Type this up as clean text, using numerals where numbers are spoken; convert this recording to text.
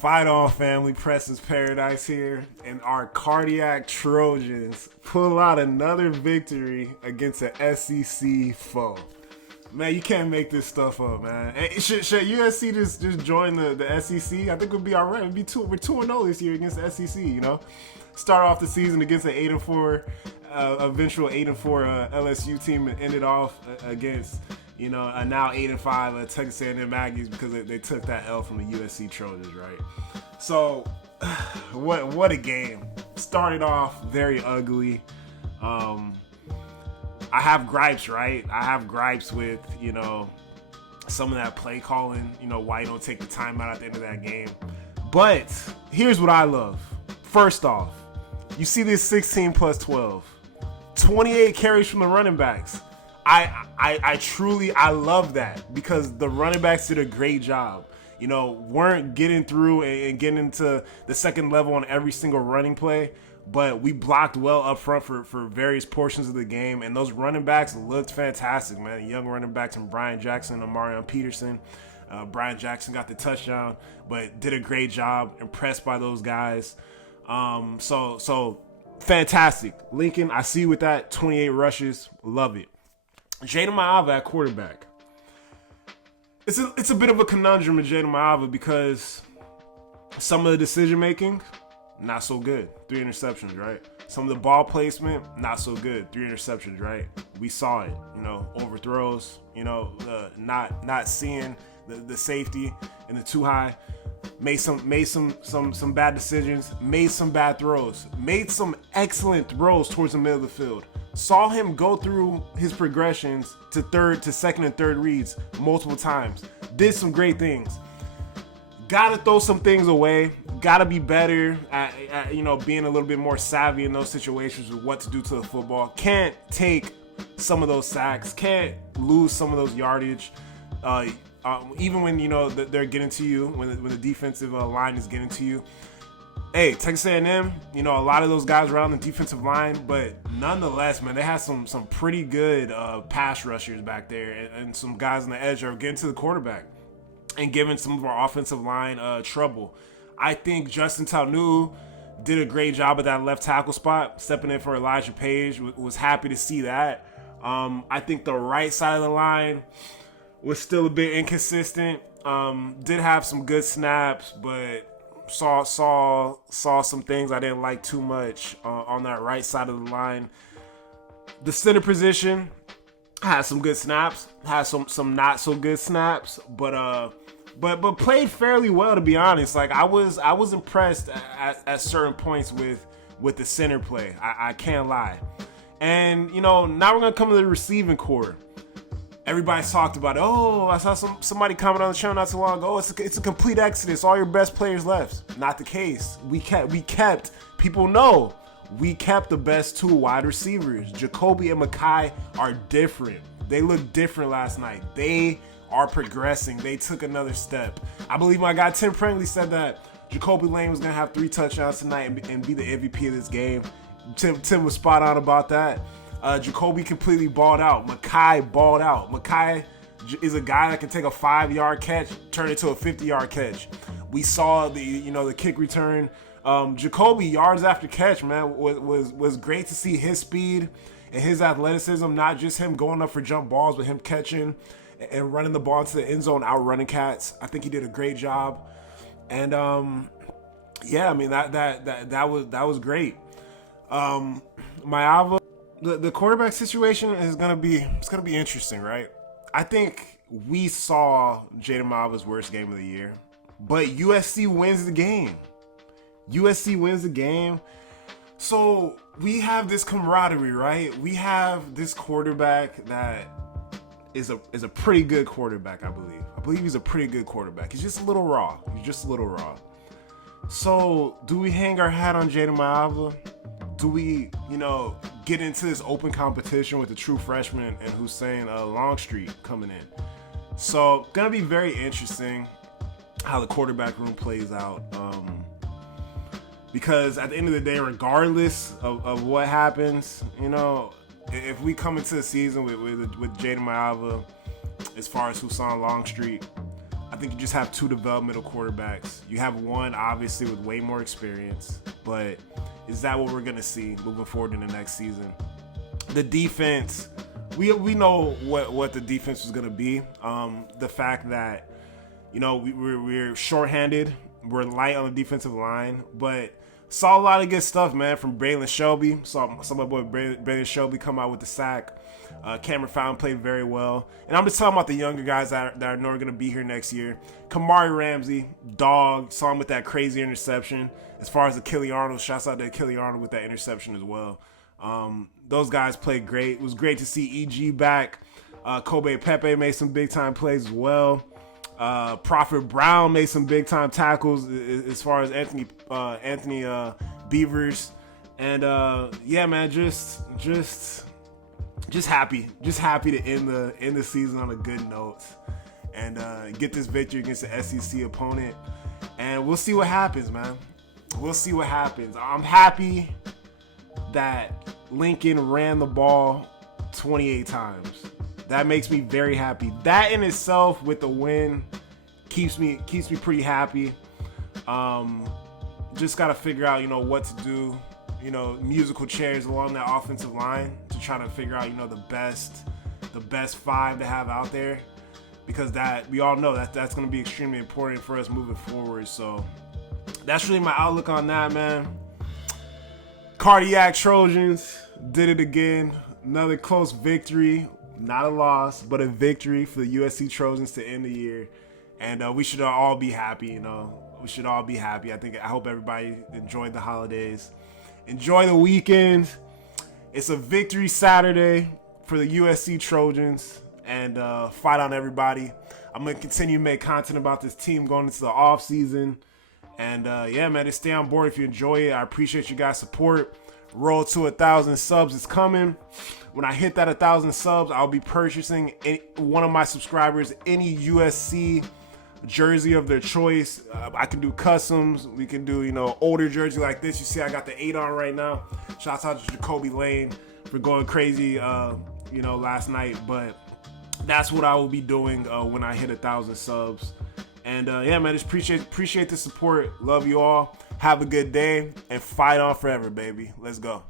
Fight on, family. Preston's Paradise here, and our cardiac Trojans pull out another victory against an SEC foe. Man, you can't make this stuff up, man. Hey, should USC just join the SEC? I think we'll be all right. We're 2-0 this year against the SEC. You know, start off the season against an 8-4, eventual 8-4 LSU team, and ended off against a now 8-5 Texas A&M Aggies because they took that L from the USC Trojans, right? So, what a game! Started off very ugly. I have gripes, right? I have gripes with, some of that play calling, why you don't take the timeout at the end of that game. But here's what I love. First off, you see this 16 plus 12. 28 carries from the running backs. I truly love that because the running backs did a great job. Weren't getting through and getting into the second level on every single running play, but we blocked well up front for various portions of the game, and those running backs looked fantastic, man. Young running backs from Brian Jackson and Amarion Peterson. Brian Jackson got the touchdown, but did a great job. Impressed by those guys. So fantastic. Lincoln, I see you with that. 28 rushes. Love it. Jayden Maiava at quarterback. It's a bit of a conundrum with Jayden Maiava because some of the decision making, not so good. 3 interceptions, right? Some of the ball placement, not so good. 3 interceptions, right? We saw it. Overthrows. Not seeing the safety and the too high. Made some bad decisions. Made some bad throws. Made some excellent throws towards the middle of the field. Saw him go through his progressions to second and third reads multiple times. Did some great things. Gotta throw some things away. Gotta be better at being a little bit more savvy in those situations with what to do to the football. Can't take some of those sacks. Can't lose some of those yardage. Even when they're getting to you, when the defensive line is getting to you. Hey, Texas A&M, a lot of those guys were on the defensive line, but nonetheless, man, they had some pretty good pass rushers back there, and some guys on the edge are getting to the quarterback and giving some of our offensive line trouble. I think Justin Taunu did a great job at that left tackle spot, stepping in for Elijah Page. Was happy to see that. I think the right side of the line was still a bit inconsistent. Did have some good snaps, but saw some things I didn't like too much on that right side of the line. The center position had some good snaps, had some not so good snaps, but played fairly well, to be honest. Like I was impressed at certain points with the center play. I can't lie. And now we're gonna come to the receiving core. Everybody's talked about it. Oh, I saw somebody comment on the channel not too long ago. It's a complete exodus. All your best players left. Not the case. We kept. People know we kept the best 2 wide receivers. Jacoby and Mekhi are different. They look different last night. They are progressing. They took another step. I believe my guy Tim Prengley said that Jacoby Lane was gonna have 3 touchdowns tonight and be the MVP of this game. Tim was spot on about that. Jacoby completely balled out. Mekhi balled out. Mekhi is a guy that can take a 5-yard catch, turn it to a 50-yard catch. We saw the kick return. Jacoby yards after catch, man, was great to see his speed and his athleticism. Not just him going up for jump balls, but him catching and running the ball into the end zone, outrunning cats. I think he did a great job. And yeah, I mean that was great. Maiava. The quarterback situation is gonna be interesting, right? I think we saw Jayden Maiava's worst game of the year, but USC wins the game. USC wins the game, so we have this camaraderie, right? We have this quarterback that is a pretty good quarterback. I believe he's a pretty good quarterback. He's just a little raw. So do we hang our hat on Jayden Maiava? Do we, get into this open competition with the true freshman and Hussein Longstreet coming in? So, gonna be very interesting how the quarterback room plays out. Because at the end of the day, regardless of what happens, if we come into the season with Jayden Maiava, as far as Hussein Longstreet, I think you just have two developmental quarterbacks. You have one, obviously, with way more experience, but is that what we're going to see moving forward in the next season? The defense, we know what the defense was going to be. The fact that, we're shorthanded, we're light on the defensive line, but saw a lot of good stuff, man, from Braylon Shelby. Saw my boy Braylon Shelby come out with the sack. Cameron Fountain played very well. And I'm just talking about the younger guys that I know are going to be here next year. Kamari Ramsey, dog, saw him with that crazy interception. As far as Achille Arnold, shouts out to Achille Arnold with that interception as well. Those guys played great. It was great to see EG back. Kobe Pepe made some big-time plays as well. Prophet Brown made some big-time tackles as far as Anthony Beavers. And, yeah, man, just happy to end the season on a good note and get this victory against the SEC opponent. And we'll see what happens, man. We'll see what happens. I'm happy that Lincoln ran the ball 28 times. That makes me very happy. That in itself, with the win, keeps me pretty happy. Just got to figure out, what to do. Musical chairs along that offensive line to try to figure out, the best five to have out there, because that we all know that's going to be extremely important for us moving forward. So that's really my outlook on that, man. Cardiac Trojans did it again. Another close victory, not a loss, but a victory for the USC Trojans to end the year, and we should all be happy. We should all be happy. I hope everybody enjoyed the holidays. Enjoy the weekend. It's a victory Saturday for the USC Trojans, and fight on everybody. I'm going to continue to make content about this team going into the off season. And yeah, man, just stay on board if you enjoy it. I appreciate you guys' support. Roll to 1,000 subs is coming. When I hit that 1,000 subs, I'll be purchasing one of my subscribers any USC jersey of their choice. I can do customs. We can do, older jersey like this. You see I got the 8 on right now. Shouts out to Jacoby Lane for going crazy, last night. But that's what I will be doing when I hit 1,000 subs. And yeah, man, just appreciate the support. Love you all. Have a good day and fight on forever, baby. Let's go.